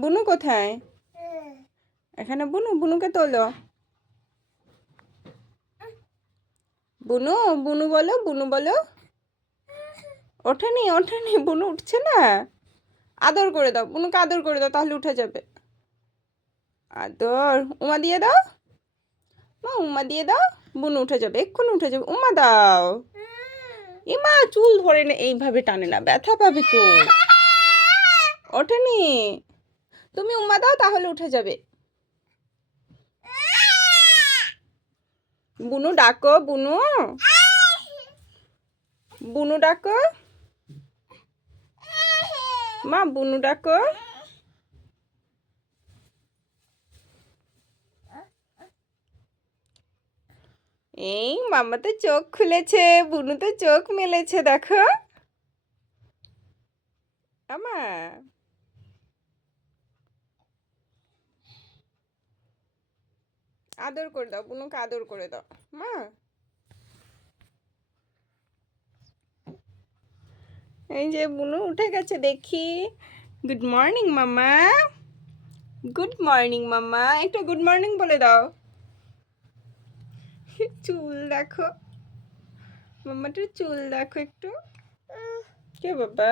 বুনু কোথায়? এখানে বুনু, বুনুকে তোলো। বুনু, বুনু বলো, বুনু বলো। ওঠেনি, ওঠেনি, বুনু উঠছে না। আদর করে দাও, বুনুকে আদর করে দাও, তাহলে উঠে যাবে। আদর, উমা দিয়ে দাও। মা উমা দিয়ে দাও, বুনু উঠে যাবে, এক্ষুনি উঠে যাবে। উমা দাও। ইমা চুল ধরে না, এইভাবে টানে না, ব্যথা পাবে তো। ওঠেনি, তুমি উমা দাও, তাহলে উঠে যাবে। বুনু ডাকো, বুনু, বুনু ডাকো। মা বুনু ডাকো। এই মাম্মা তো চোখ খুলেছে, বুনু তো চোখ মেলেছে, দেখো। আমা আদর করে দাও, বুনুকে আদর করে দাও। মা এই যে বুনু উঠে গেছে, দেখি। গুড মর্নিং মাম্মা, গুড মর্নিং মাম্মা, একটু গুড মর্নিং বলে দাও। চুল দেখো, মাম্মাটার চুল দেখো একটু। কে বাবা?